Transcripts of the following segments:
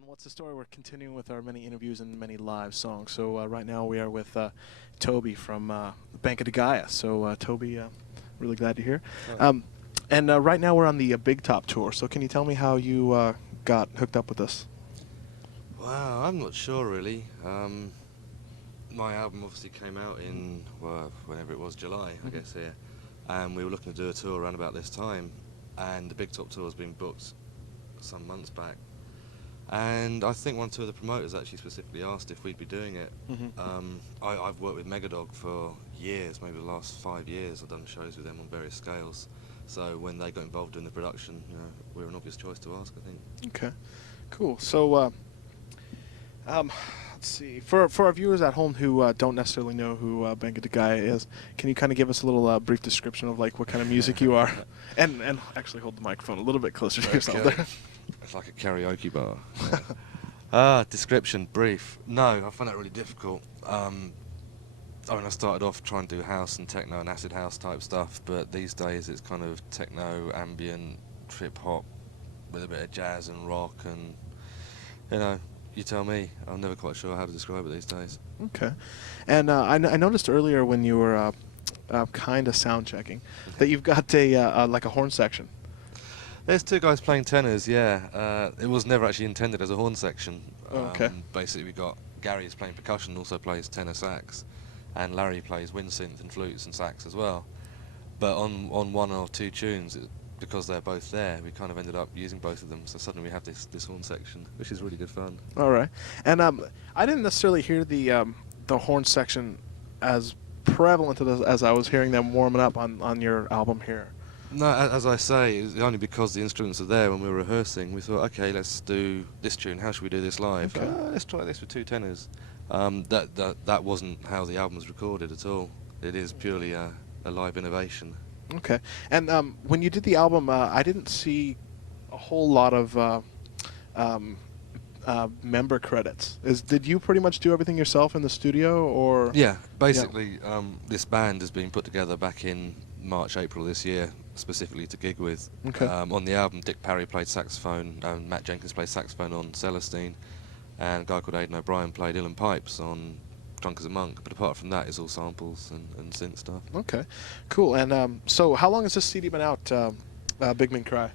On What's the Story, we're continuing with our many interviews and many live songs. So right now we are with Toby from Banco de Gaia. So Toby, really glad you're here. Oh. And right now we're on the Big Top tour. So can you tell me how you got hooked up with us? Wow, I'm not sure really. My album obviously came out in, well, whenever it was, July, I guess, here. And we were looking to do a tour around about this time. And the Big Top tour has been booked some months back. And I think one or two of the promoters actually specifically asked if we'd be doing it. I've worked with Megadog for years, maybe the last 5 years. I've done shows with them on various scales. So when they got involved in the production, you know, we were an obvious choice to ask, I think. Okay, cool. So let's see. For our viewers at home who don't necessarily know who Banco de Gaia is, can you kind of give us a little brief description of like what kind of music you are? And actually hold the microphone a little bit closer to yourself there. It's like a karaoke bar. Yeah. Description, brief. No, I find that really difficult. I mean, I started off trying to do house and techno and acid house type stuff, but these days it's kind of techno, ambient, trip hop with a bit of jazz and rock, and you know, you tell me. I'm never quite sure how to describe it these days. Okay, and I noticed earlier when you were kind of sound checking that you've got a like a horn section. There's two guys playing tenors, yeah. It was never actually intended as a horn section. Okay. Basically, we got Gary's playing percussion, also plays tenor sax, and Larry plays wind synth and flutes and sax as well. But on one or two tunes, because they're both there, we kind of ended up using both of them. So suddenly we have this horn section, which is really good fun. All right, and I didn't necessarily hear the horn section as prevalent as I was hearing them warming up on your album here. No, as I say, it's only because the instruments are there when we were rehearsing. We thought, okay, let's do this tune. How should we do this live? Okay. Let's try this with two tenors. That wasn't how the album was recorded at all. It is purely a live innovation. Okay, and when you did the album, I didn't see a whole lot of member credits. Did you pretty much do everything yourself in the studio, or? Yeah, basically, this band has been put together back in March, April this year, specifically to gig with. Okay. On the album, Dick Parry played saxophone, and Matt Jenkins played saxophone on Celestine, and a guy called Aidan O'Brien played uilleann pipes on Drunk as a Monk. But apart from that, it's all samples and synth stuff. Okay, cool. And so, how long has this CD been out, Big Men Cry?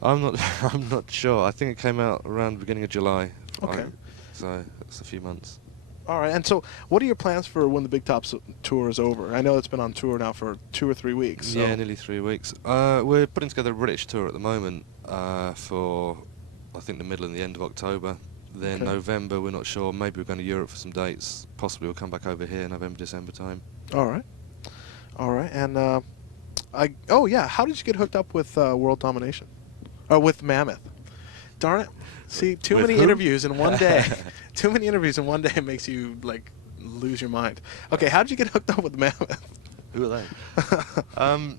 I'm not sure. I think it came out around the beginning of July. Okay. So it's a few months. All right, and so what are your plans for when the Big Top tour is over? I know it's been on tour now for 2 or 3 weeks. So. Yeah, nearly 3 weeks. We're putting together a British tour at the moment for, I think, the middle and the end of October. Then Okay. November, we're not sure. Maybe we're going to Europe for some dates. Possibly we'll come back over here November, December time. All right. All right, and oh yeah, how did you get hooked up with World Domination? Or with Mammoth? Darn it. See, too With many who? interviews in one day. Too many interviews in one day makes you, like, lose your mind. Okay, how did you get hooked up with Mammoth? Who are they?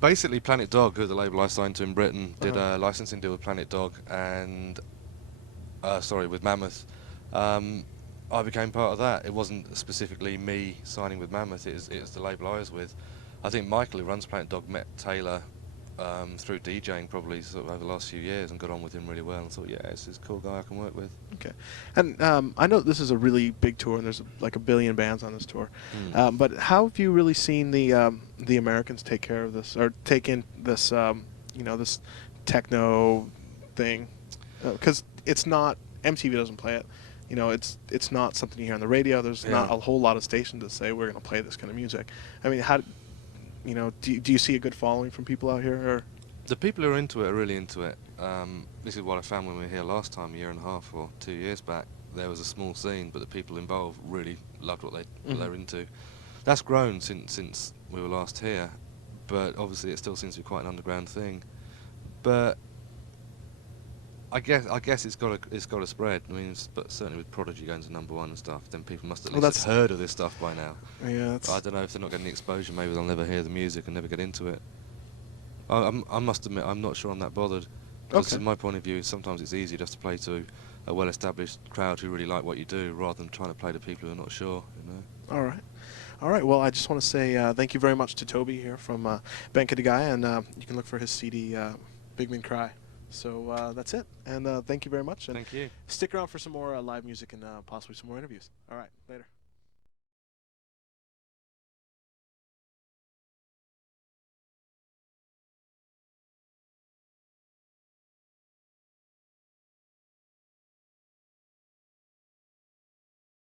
Basically, Planet Dog, who are the label I signed to in Britain, did a licensing deal with Planet Dog and, with Mammoth. I became part of that. It wasn't specifically me signing with Mammoth, it was the label I was with. I think Michael, who runs Planet Dog, met Taylor through DJing probably sort of over the last few years and got on with him really well and thought, yeah, this is a cool guy I can work with. Okay. And I know this is a really big tour and there's like 1 billion bands on this tour. But how have you really seen the Americans take care of this, or take in this, this techno thing? Because it's not, MTV doesn't play it. You know, it's not something you hear on the radio. There's not a whole lot of stations that say we're going to play this kind of music. I mean, do you see a good following from people out here? Or? The people who are into it are really into it. This is what I found when we were here last time, 1.5 years or 2 years back. There was a small scene, but the people involved really loved what they're into. That's grown since we were last here, but obviously it still seems to be quite an underground thing. But I guess it's got to spread. I mean, but certainly with Prodigy going to #1 and stuff, then people must at least have heard of this stuff by now. Yeah. I don't know if they're not getting the exposure. Maybe they'll never hear the music and never get into it. I must admit, I'm not sure I'm that bothered. Because from my point of view, sometimes it's easier just to play to a well-established crowd who really like what you do, rather than trying to play to people who are not sure. You know. All right. All right. Well, I just want to say thank you very much to Toby here from Banco de Gaia, and you can look for his CD, Big Men Cry. So that's it. And thank you very much. And Thank you. stick around for some more live music and possibly some more interviews. All right. Later.